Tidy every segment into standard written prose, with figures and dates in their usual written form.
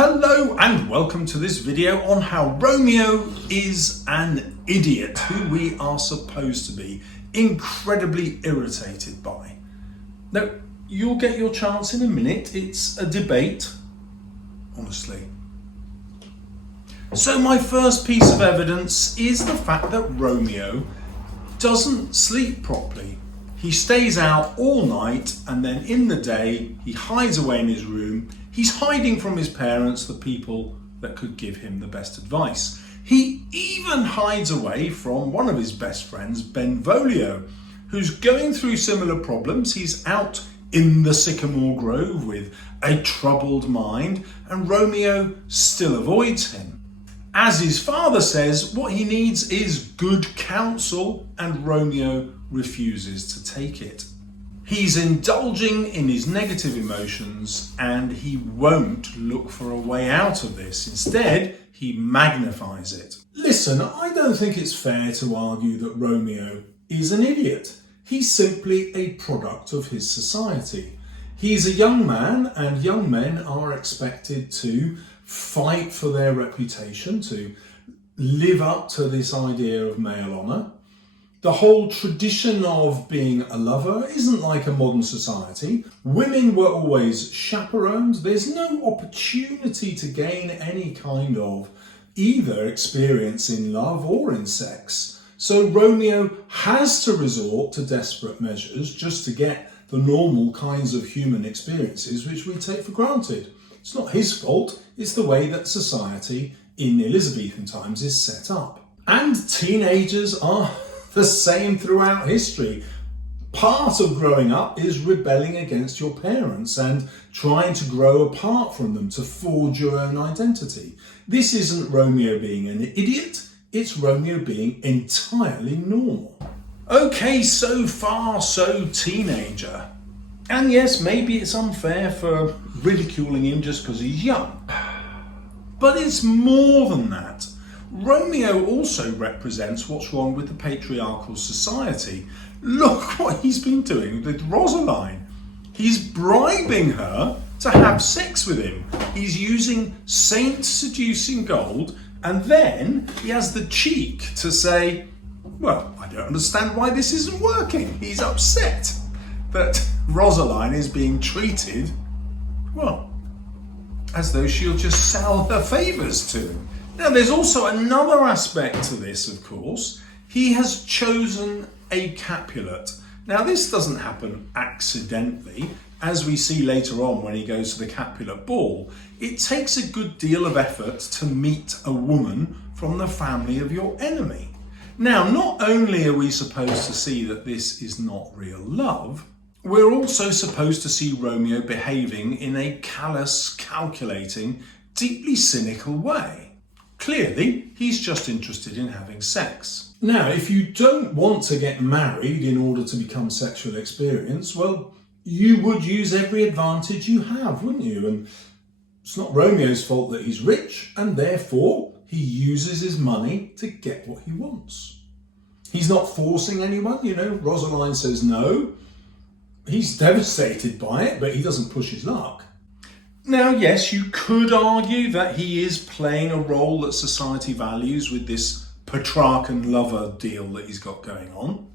Hello and welcome to this video on how Romeo is an idiot who we are supposed to be incredibly irritated by. Now, you'll get your chance in a minute. It's a debate, honestly. So my first piece of evidence is the fact that Romeo doesn't sleep properly. He stays out all night and then in the day he hides away in his room. He's hiding from his parents, the people that could give him the best advice. He even hides away from one of his best friends, Benvolio, who's going through similar problems. He's out in the sycamore grove with a troubled mind, and Romeo still avoids him. As his father says, what he needs is good counsel, and Romeo refuses to take it. He's indulging in his negative emotions and he won't look for a way out of this. Instead, he magnifies it. Listen, I don't think it's fair to argue that Romeo is an idiot. He's simply a product of his society. He's a young man, and young men are expected to fight for their reputation, to live up to this idea of male honour. The whole tradition of being a lover isn't like a modern society. Women were always chaperoned. There's no opportunity to gain any kind of either experience in love or in sex. So Romeo has to resort to desperate measures just to get the normal kinds of human experiences which we take for granted. It's not his fault, it's the way that society in Elizabethan times is set up. And teenagers are the same throughout history. Part of growing up is rebelling against your parents and trying to grow apart from them to forge your own identity. This isn't Romeo being an idiot, it's Romeo being entirely normal. Okay, so far so teenager. And yes, maybe it's unfair for ridiculing him just because he's young. But it's more than that. Romeo also represents what's wrong with the patriarchal society. Look what he's been doing with Rosaline. He's bribing her to have sex with him. He's using saint-seducing gold, and then he has the cheek to say, well, I don't understand why this isn't working. He's upset that Rosaline is being treated, well, as though she'll just sell her favours to him. Now, there's also another aspect to this, of course. He has chosen a Capulet. Now, this doesn't happen accidentally. As we see later on when he goes to the Capulet ball, it takes a good deal of effort to meet a woman from the family of your enemy. Now, not only are we supposed to see that this is not real love, we're also supposed to see Romeo behaving in a callous, calculating, deeply cynical way. Clearly, he's just interested in having sex. Now, if you don't want to get married in order to become sexual experience, well, you would use every advantage you have, wouldn't you? And it's not Romeo's fault that he's rich, and therefore he uses his money to get what he wants. He's not forcing anyone, Rosaline says no. He's devastated by it, but he doesn't push his luck. Now, yes, you could argue that he is playing a role that society values with this Petrarchan lover deal that he's got going on.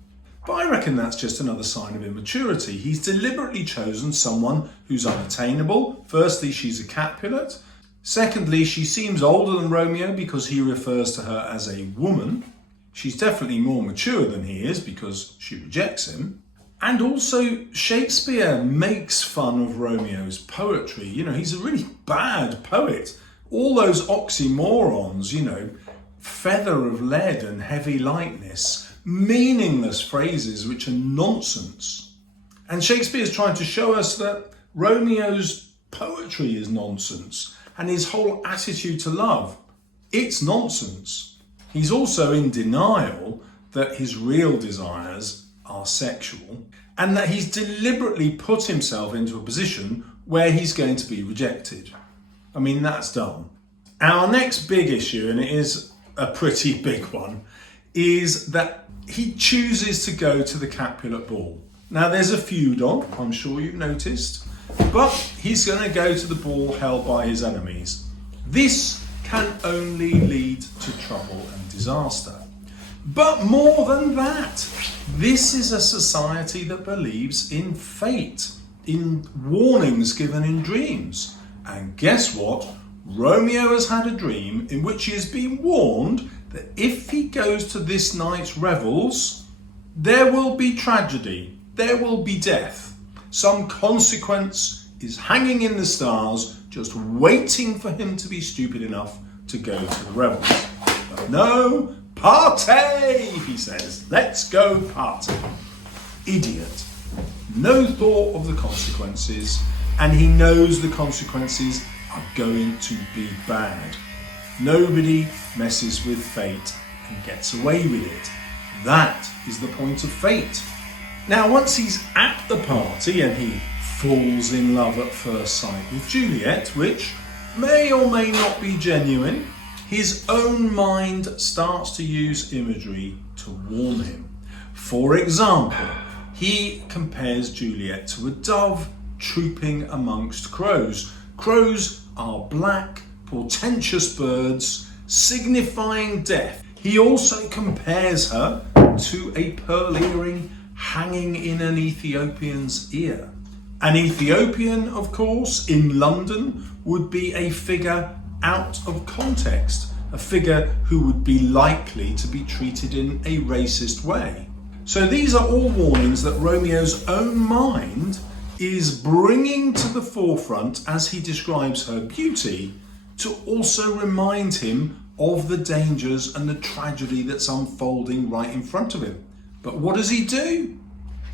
But I reckon that's just another sign of immaturity. He's deliberately chosen someone who's unattainable. Firstly, she's a Capulet. Secondly, she seems older than Romeo because he refers to her as a woman. She's definitely more mature than he is because she rejects him. And also, Shakespeare makes fun of Romeo's poetry. He's a really bad poet. All those oxymorons, feather of lead and heavy lightness, meaningless phrases which are nonsense. And Shakespeare's trying to show us that Romeo's poetry is nonsense and his whole attitude to love, it's nonsense. He's also in denial that his real desires are sexual, and that he's deliberately put himself into a position where he's going to be rejected. I mean, that's dumb. Our next big issue, and it is a pretty big one, is that he chooses to go to the Capulet ball. Now, there's a feud on, I'm sure you've noticed, but he's going to go to the ball held by his enemies. This can only lead to trouble and disaster. But more than that, this is a society that believes in fate, in warnings given in dreams. And guess what? Romeo has had a dream in which he has been warned that if he goes to this night's revels, there will be tragedy, there will be death. Some consequence is hanging in the stars, just waiting for him to be stupid enough to go to the revels. But no, party, he says. Let's go party. Idiot. No thought of the consequences, and he knows the consequences are going to be bad. Nobody messes with fate and gets away with it. That is the point of fate. Now, once he's at the party and he falls in love at first sight with Juliet, which may or may not be genuine, his own mind starts to use imagery to warn him. For example, he compares Juliet to a dove trooping amongst crows. Crows are black, portentous birds signifying death. He also compares her to a pearl earring hanging in an Ethiopian's ear. An Ethiopian, of course, in London would be a figure out of context, a figure who would be likely to be treated in a racist way. So these are all warnings that Romeo's own mind is bringing to the forefront as he describes her beauty, to also remind him of the dangers and the tragedy that's unfolding right in front of him. But what does he do?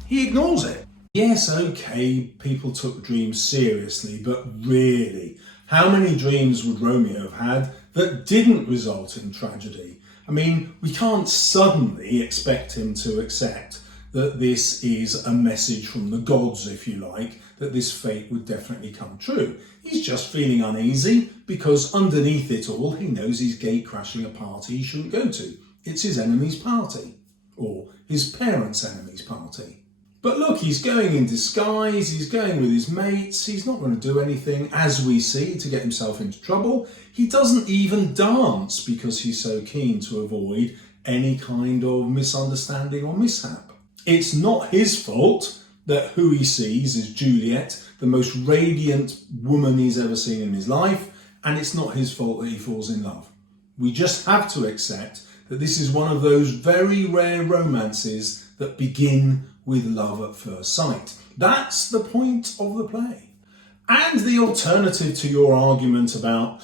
He ignores it. Yes, okay, people took dreams seriously, but really, how many dreams would Romeo have had that didn't result in tragedy? I mean, we can't suddenly expect him to accept that this is a message from the gods, if you like, that this fate would definitely come true. He's just feeling uneasy because underneath it all, he knows he's gate-crashing a party he shouldn't go to. It's his enemy's party, or his parents' enemy's party. But look, he's going in disguise, he's going with his mates, he's not going to do anything, as we see, to get himself into trouble. He doesn't even dance because he's so keen to avoid any kind of misunderstanding or mishap. It's not his fault that who he sees is Juliet, the most radiant woman he's ever seen in his life, and it's not his fault that he falls in love. We just have to accept that this is one of those very rare romances that begin with love at first sight. That's the point of the play. And the alternative to your argument about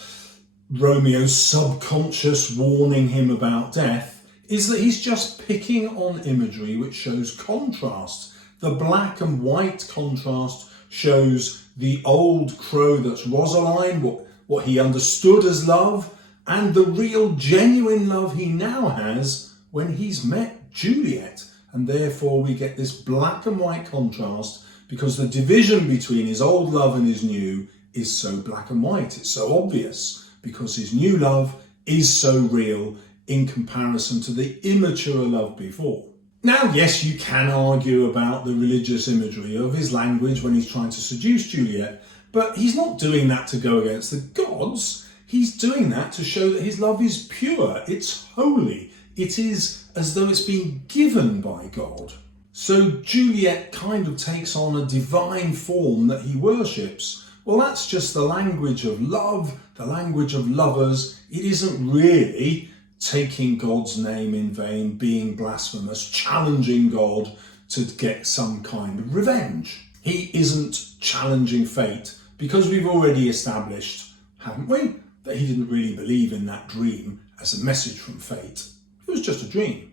Romeo's subconscious warning him about death is that he's just picking on imagery which shows contrast. The black and white contrast shows the old crow that's Rosaline, what he understood as love, and the real genuine love he now has when he's met Juliet. And therefore we get this black and white contrast because the division between his old love and his new is so black and white. It's so obvious because his new love is so real in comparison to the immature love before. Now, yes, you can argue about the religious imagery of his language when he's trying to seduce Juliet, but he's not doing that to go against the gods. He's doing that to show that his love is pure, it's holy, it is as though it's been given by God. So Juliet kind of takes on a divine form that he worships. Well, that's just the language of love, the language of lovers. It isn't really taking God's name in vain, being blasphemous, challenging God to get some kind of revenge. He isn't challenging fate because we've already established, haven't we, that he didn't really believe in that dream as a message from fate. It was just a dream.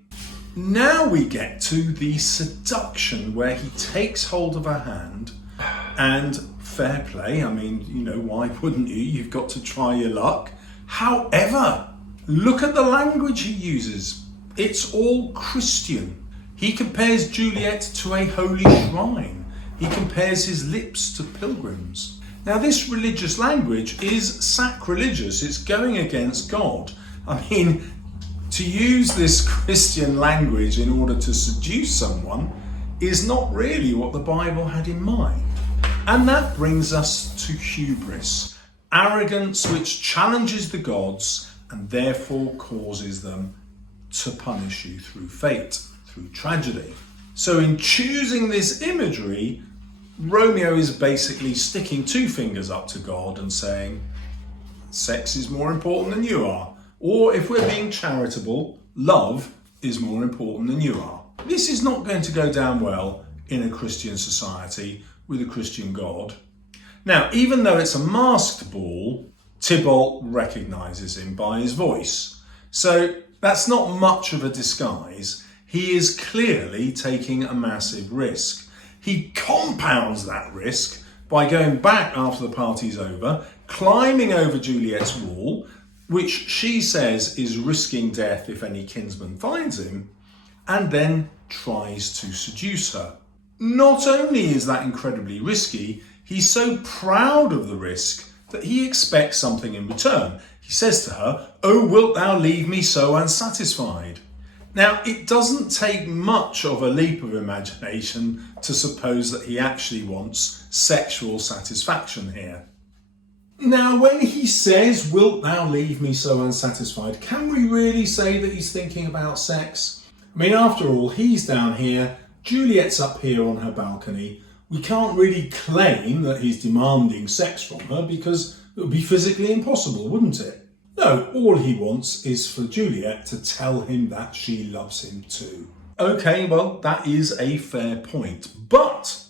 Now we get to the seduction where he takes hold of her hand and fair play. I mean, you know, why wouldn't you? You've got to try your luck. However, look at the language he uses. It's all Christian. He compares Juliet to a holy shrine. He compares his lips to pilgrims. Now, this religious language is sacrilegious. It's going against God. I mean, to use this Christian language in order to seduce someone is not really what the Bible had in mind. And that brings us to hubris. arrogance which challenges the gods and therefore causes them to punish you through fate, through tragedy. So in choosing this imagery, Romeo is basically sticking two fingers up to God and saying, sex is more important than you are. Or if we're being charitable, love is more important than you are. This is not going to go down well in a Christian society with a Christian God. Now, even though it's a masked ball, Tybalt recognises him by his voice. So that's not much of a disguise. He is clearly taking a massive risk. He compounds that risk by going back after the party's over, climbing over Juliet's wall, which she says is risking death if any kinsman finds him, and then tries to seduce her. Not only is that incredibly risky, he's so proud of the risk that he expects something in return. He says to her, "Oh, wilt thou leave me so unsatisfied?" Now, it doesn't take much of a leap of imagination to suppose that he actually wants sexual satisfaction here. Now, when he says, "Wilt thou leave me so unsatisfied?" can we really say that he's thinking about sex? I mean, after all, he's down here, Juliet's up here on her balcony. We can't really claim that he's demanding sex from her because it would be physically impossible, wouldn't it? No, all he wants is for Juliet to tell him that she loves him too. Okay, well, that is a fair point. But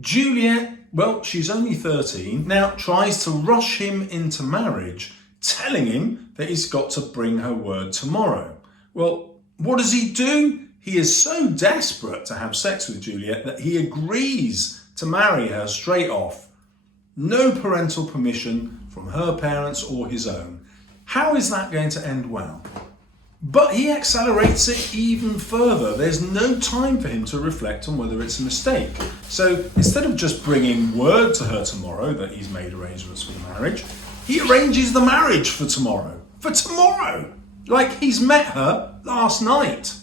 Juliet, well, she's only 13, now tries to rush him into marriage, telling him that he's got to bring her word tomorrow. Well, what does he do? He is so desperate to have sex with Juliet that he agrees to marry her straight off. No parental permission from her parents or his own. How is that going to end well? But he accelerates it even further. There's no time for him to reflect on whether it's a mistake. So instead of just bringing word to her tomorrow that he's made arrangements for the marriage, he arranges the marriage for tomorrow. For tomorrow! Like he's met her last night.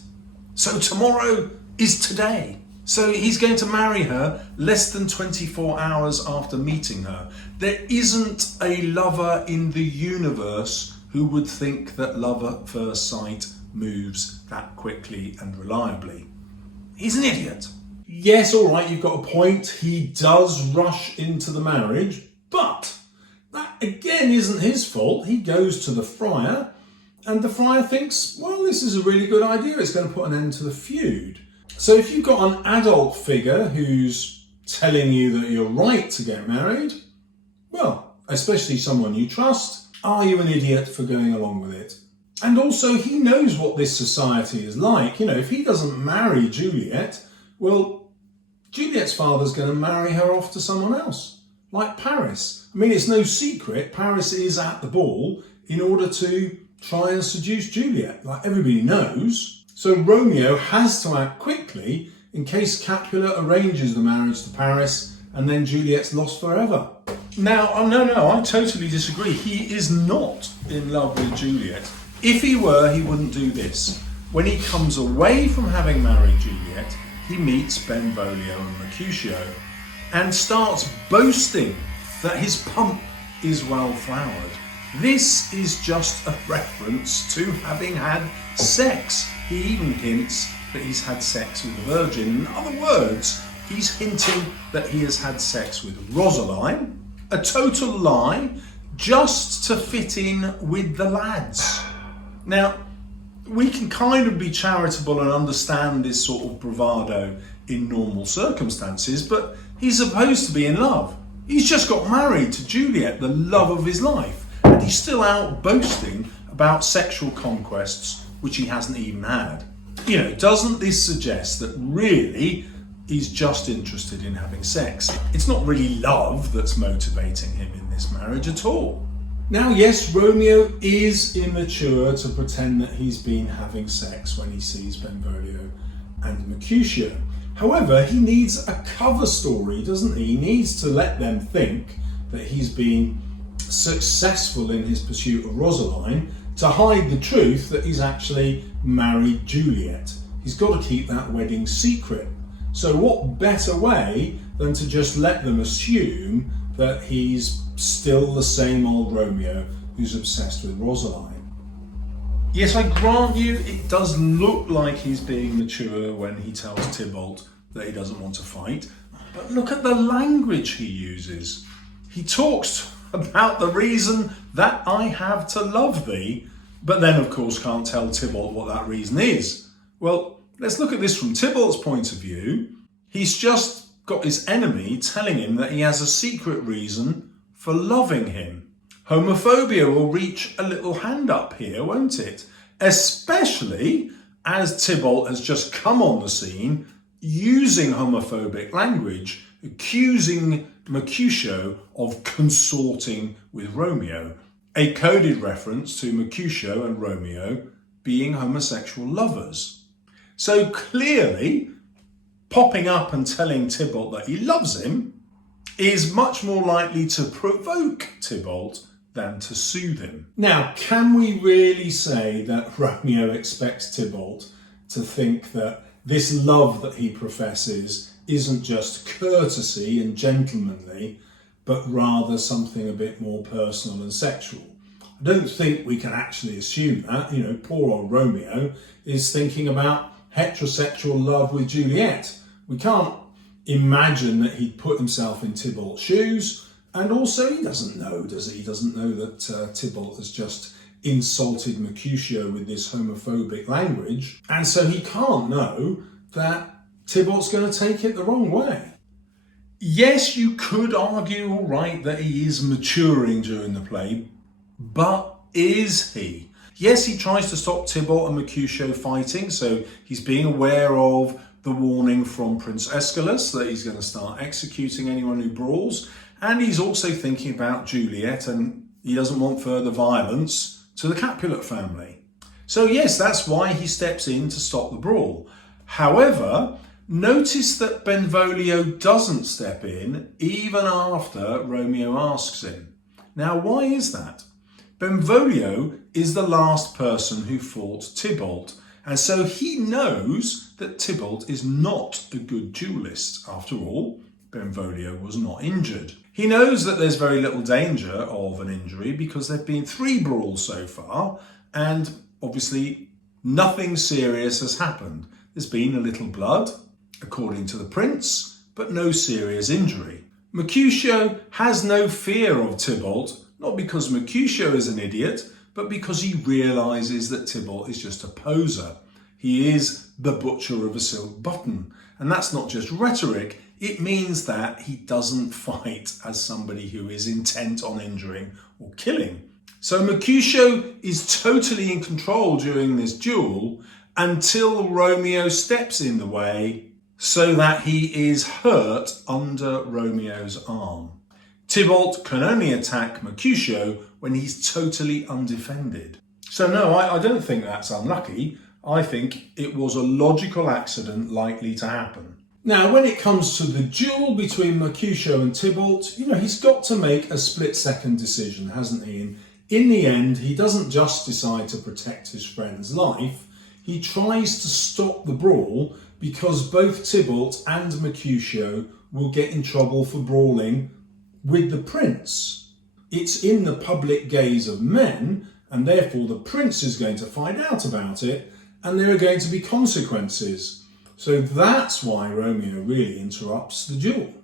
So tomorrow is today. So he's going to marry her less than 24 hours after meeting her. There isn't a lover in the universe who would think that love at first sight moves that quickly and reliably. He's an idiot. Yes, all right, you've got a point. He does rush into the marriage, but that again isn't his fault. He goes to the friar, and the friar thinks, well, this is a really good idea. It's going to put an end to the feud. So if you've got an adult figure who's telling you that you're right to get married, well, especially someone you trust, are you an idiot for going along with it? And also, he knows what this society is like. You know, if he doesn't marry Juliet, well, Juliet's father's going to marry her off to someone else, like Paris. I mean, it's no secret, Paris is at the ball in order to try and seduce Juliet, like everybody knows. So Romeo has to act quickly in case Capulet arranges the marriage to Paris and then Juliet's lost forever. Now, no, I totally disagree. He is not in love with Juliet. If he were, he wouldn't do this. When he comes away from having married Juliet, he meets Benvolio and Mercutio and starts boasting that his pump is well flowered. This is just a reference to having had sex. He even hints that he's had sex with a virgin. In other words, he's hinting that he has had sex with Rosaline, a total lie, just to fit in with the lads. Now, we can kind of be charitable and understand this sort of bravado in normal circumstances, but he's supposed to be in love. He's just got married to Juliet, the love of his life, and he's still out boasting about sexual conquests which he hasn't even had. You know, doesn't this suggest that really he's just interested in having sex? It's not really love that's motivating him in this marriage at all. Now, yes, Romeo is immature to pretend that he's been having sex when he sees Benvolio and Mercutio. However, he needs a cover story, doesn't he? He needs to let them think that he's been successful in his pursuit of Rosaline to hide the truth that he's actually married Juliet. He's got to keep that wedding secret. So what better way than to just let them assume that he's still the same old Romeo who's obsessed with Rosaline. Yes, I grant you, it does look like he's being mature when he tells Tybalt that he doesn't want to fight, but look at the language he uses. He talks about the reason that I have to love thee, but then of course can't tell Tybalt what that reason is. Well, let's look at this from Tybalt's point of view. He's just got his enemy telling him that he has a secret reason for loving him. Homophobia will reach a little hand up here, won't it? Especially as Tybalt has just come on the scene using homophobic language, accusing Mercutio of consorting with Romeo, a coded reference to Mercutio and Romeo being homosexual lovers. So clearly, popping up and telling Tybalt that he loves him is much more likely to provoke Tybalt than to soothe him. Now, can we really say that Romeo expects Tybalt to think that this love that he professes isn't just courtesy and gentlemanly, but rather something a bit more personal and sexual? I don't think we can actually assume that. You know, poor old Romeo is thinking about heterosexual love with Juliet. We can't imagine that he'd put himself in Tybalt's shoes. And also, he doesn't know, does he? He doesn't know that Tybalt has just insulted Mercutio with this homophobic language. And so he can't know that Tybalt's going to take it the wrong way. Yes, you could argue, all right, that he is maturing during the play, but is he? Yes, he tries to stop Tybalt and Mercutio fighting, so he's being aware of the warning from Prince Aeschylus that he's going to start executing anyone who brawls. And he's also thinking about Juliet, and he doesn't want further violence to the Capulet family. So yes, that's why he steps in to stop the brawl. However, notice that Benvolio doesn't step in even after Romeo asks him. Now, why is that? Benvolio is the last person who fought Tybalt, and so he knows that Tybalt is not a good duellist. After all, Benvolio was not injured. He knows that there's very little danger of an injury because there have been 3 brawls so far, and obviously nothing serious has happened. There's been a little blood, according to the prince, but no serious injury. Mercutio has no fear of Tybalt, not because Mercutio is an idiot, but because he realises that Tybalt is just a poser. He is the butcher of a silk button, and that's not just rhetoric. It means that he doesn't fight as somebody who is intent on injuring or killing. So Mercutio is totally in control during this duel until Romeo steps in the way so that he is hurt under Romeo's arm. Tybalt can only attack Mercutio when he's totally undefended. So no, I don't think that's unlucky. I think it was a logical accident likely to happen. Now, when it comes to the duel between Mercutio and Tybalt, he's got to make a split-second decision, hasn't he? And in the end, he doesn't just decide to protect his friend's life. He tries to stop the brawl because both Tybalt and Mercutio will get in trouble for brawling with the prince. It's in the public gaze of men, and therefore the prince is going to find out about it, and there are going to be consequences. So that's why Romeo really interrupts the duel.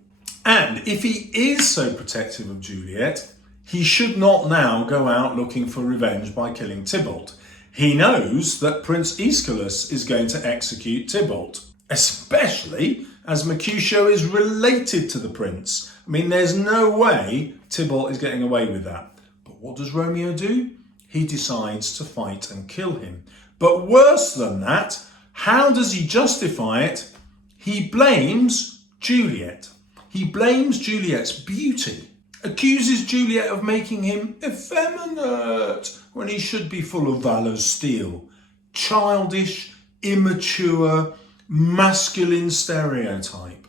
And if he is so protective of Juliet, he should not now go out looking for revenge by killing Tybalt. He knows that Prince Aeschylus is going to execute Tybalt, especially as Mercutio is related to the prince. I mean, there's no way Tybalt is getting away with that. But what does Romeo do? He decides to fight and kill him. But worse than that, how does he justify it? He blames Juliet. He blames Juliet's beauty, accuses Juliet of making him effeminate when he should be full of valour's steel. Childish, immature, masculine stereotype.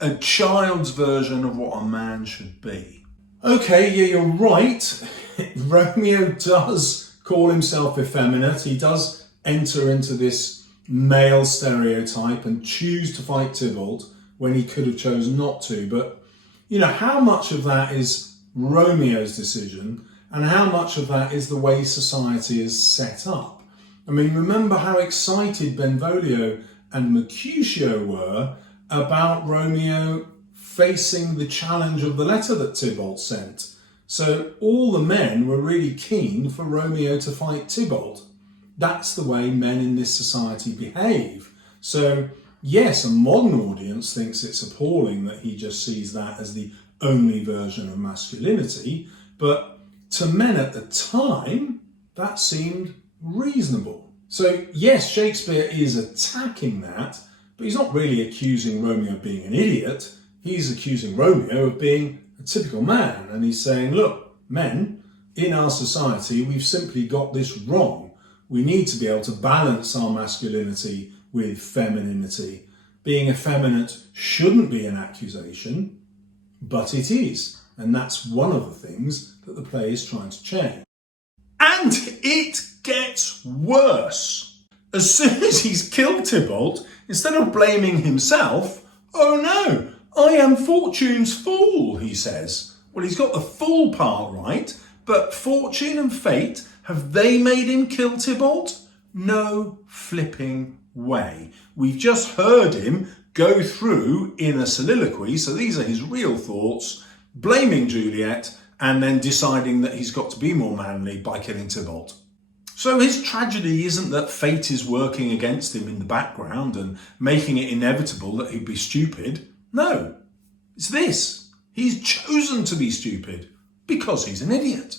A child's version of what a man should be. Okay, yeah, you're right. Romeo does call himself effeminate. He does enter into this male stereotype and choose to fight Tybalt when he could have chosen not to. But, You know, how much of that is Romeo's decision and how much of that is the way society is set up? I mean, remember how excited Benvolio and Mercutio were about Romeo facing the challenge of the letter that Tybalt sent. So all the men were really keen for Romeo to fight Tybalt. That's the way men in this society behave. So yes, a modern audience thinks it's appalling that he just sees that as the only version of masculinity, but to men at the time, that seemed reasonable. So yes, Shakespeare is attacking that, but he's not really accusing Romeo of being an idiot. He's accusing Romeo of being a typical man, and he's saying, look, men, in our society, we've simply got this wrong. We need to be able to balance our masculinity with femininity. Being effeminate shouldn't be an accusation, but it is. And that's one of the things that the play is trying to change. And it gets worse. As soon as he's killed Tybalt, instead of blaming himself, oh no, I am Fortune's fool, he says. Well, he's got the fool part right, but Fortune and Fate, have they made him kill Tybalt? No flipping way. We've just heard him go through in a soliloquy, so these are his real thoughts, blaming Juliet and then deciding that he's got to be more manly by killing Tybalt. So his tragedy isn't that fate is working against him in the background and making it inevitable that he'd be stupid. No, it's this. He's chosen to be stupid because he's an idiot.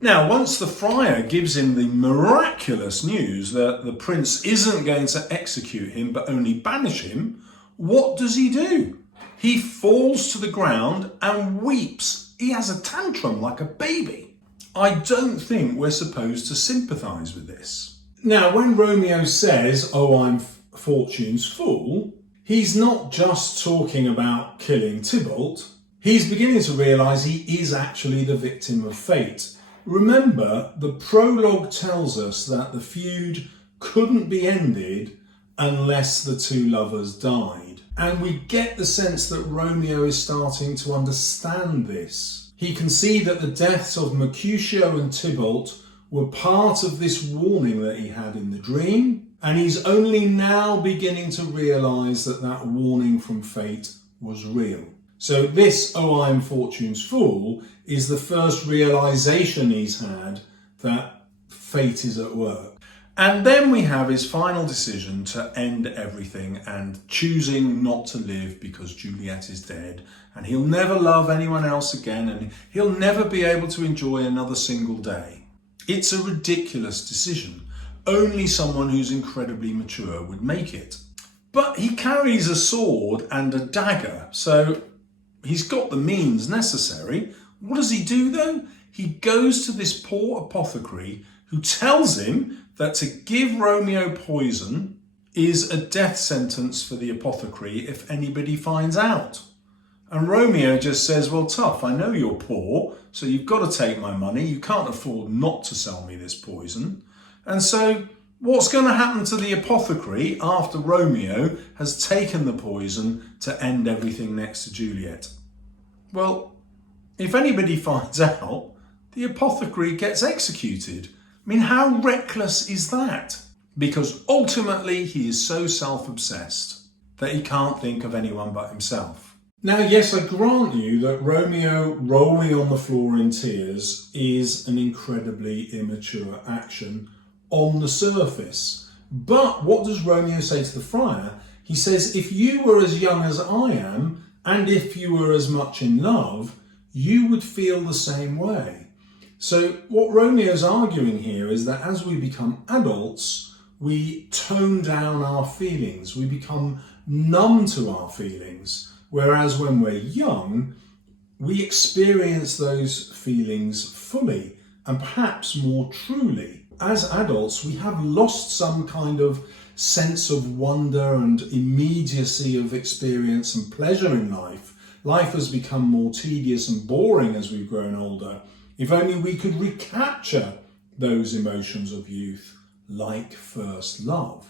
Now, once the friar gives him the miraculous news that the prince isn't going to execute him but only banish him, what does he do? He falls to the ground and weeps. He has a tantrum like a baby. I don't think we're supposed to sympathise with this. Now, when Romeo says, oh, I'm Fortune's fool, he's not just talking about killing Tybalt. He's beginning to realise he is actually the victim of fate. Remember, the prologue tells us that the feud couldn't be ended unless the two lovers died. And we get the sense that Romeo is starting to understand this. He can see that the deaths of Mercutio and Tybalt were part of this warning that he had in the dream, and he's only now beginning to realise that that warning from fate was real. So this, oh, I am Fortune's fool, is the first realisation he's had that fate is at work. And then we have his final decision to end everything and choosing not to live because Juliet is dead and he'll never love anyone else again and he'll never be able to enjoy another single day. It's a ridiculous decision. Only someone who's incredibly mature would make it. But he carries a sword and a dagger, so he's got the means necessary. What does he do though? He goes to this poor apothecary who tells him that to give Romeo poison is a death sentence for the apothecary if anybody finds out. And Romeo just says, well, tough, I know you're poor, so you've got to take my money. You can't afford not to sell me this poison. And so what's going to happen to the apothecary after Romeo has taken the poison to end everything next to Juliet? Well, if anybody finds out, the apothecary gets executed. I mean, how reckless is that? Because ultimately he is so self-obsessed that he can't think of anyone but himself. Now, yes, I grant you that Romeo rolling on the floor in tears is an incredibly immature action on the surface. But what does Romeo say to the friar? He says, if you were as young as I am, and if you were as much in love, you would feel the same way. So what Romeo's arguing here is that as we become adults, we tone down our feelings, we become numb to our feelings, whereas when we're young, we experience those feelings fully and perhaps more truly. As adults, we have lost some kind of sense of wonder and immediacy of experience and pleasure in life. Life has become more tedious and boring as we've grown older. If only we could recapture those emotions of youth, like first love.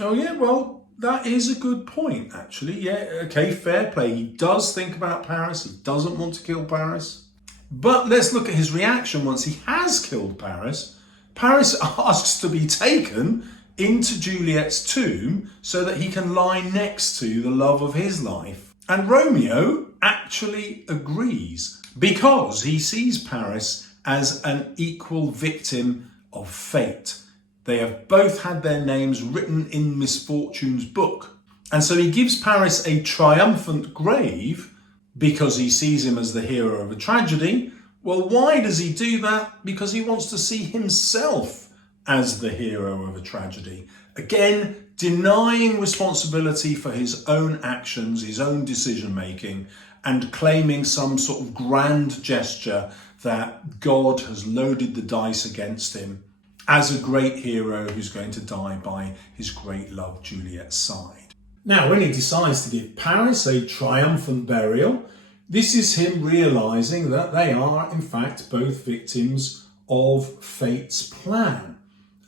Oh yeah, well, That is a good point, actually. Yeah, okay, fair play. He does think about Paris. He doesn't want to kill Paris. But let's look at his reaction once he has killed Paris. Paris asks to be taken into Juliet's tomb so that he can lie next to the love of his life. And Romeo actually agrees because he sees Paris as an equal victim of fate. They have both had their names written in misfortune's book. And so he gives Paris a triumphant grave because he sees him as the hero of a tragedy. Well, why does he do that? Because he wants to see himself as the hero of a tragedy. Again, denying responsibility for his own actions, his own decision making, and claiming some sort of grand gesture that God has loaded the dice against him as a great hero who's going to die by his great love Juliet's side. Now, when he decides to give Paris a triumphant burial, this is him realising that they are, in fact, both victims of fate's plan.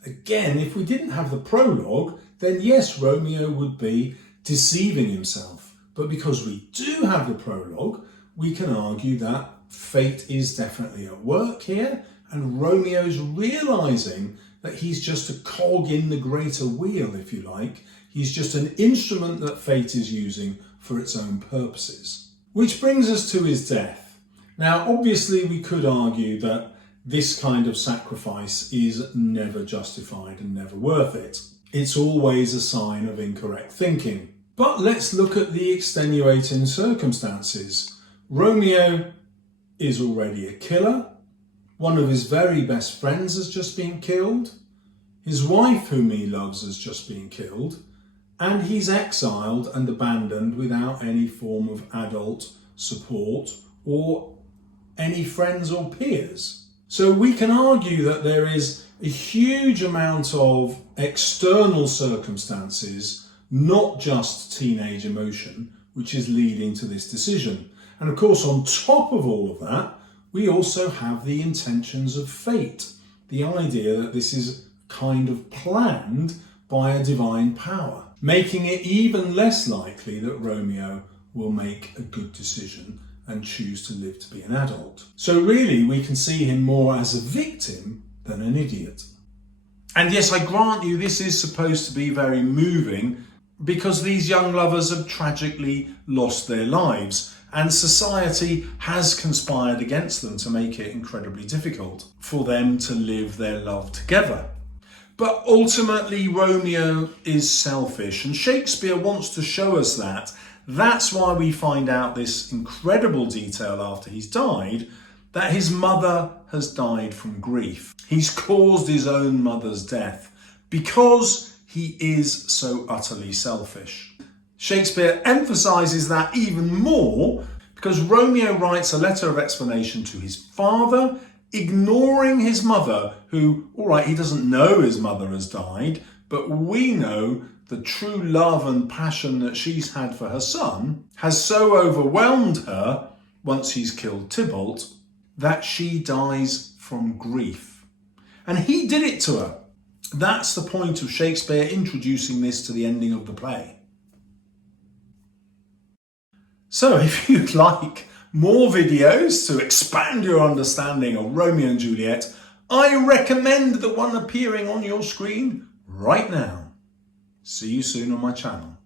Again, if we didn't have the prologue, then yes, Romeo would be deceiving himself. But because we do have the prologue, we can argue that fate is definitely at work here, and Romeo's realising that he's just a cog in the greater wheel, if you like. He's just an instrument that fate is using for its own purposes. Which brings us to his death. Now, obviously, we could argue that this kind of sacrifice is never justified and never worth it. It's always a sign of incorrect thinking. But let's look at the extenuating circumstances. Romeo is already a killer. One of his very best friends has just been killed. His wife, whom he loves, has just been killed. And he's exiled and abandoned without any form of adult support or any friends or peers. So we can argue that there is a huge amount of external circumstances, not just teenage emotion, which is leading to this decision. And of course, on top of all of that, we also have the intentions of fate, the idea that this is kind of planned by a divine power, making it even less likely that Romeo will make a good decision and choose to live to be an adult. So really, we can see him more as a victim than an idiot. And yes, I grant you, this is supposed to be very moving because these young lovers have tragically lost their lives and society has conspired against them to make it incredibly difficult for them to live their love together. But ultimately, Romeo is selfish, and Shakespeare wants to show us that. That's why we find out this incredible detail after he's died, that his mother has died from grief. He's caused his own mother's death because he is so utterly selfish. Shakespeare emphasises that even more because Romeo writes a letter of explanation to his father, ignoring his mother, who, all right, he doesn't know his mother has died, but we know the true love and passion that she's had for her son has so overwhelmed her once he's killed Tybalt that she dies from grief. And he did it to her. That's the point of Shakespeare introducing this to the ending of the play. So if you'd like more videos to expand your understanding of Romeo and Juliet, I recommend the one appearing on your screen right now. See you soon on my channel.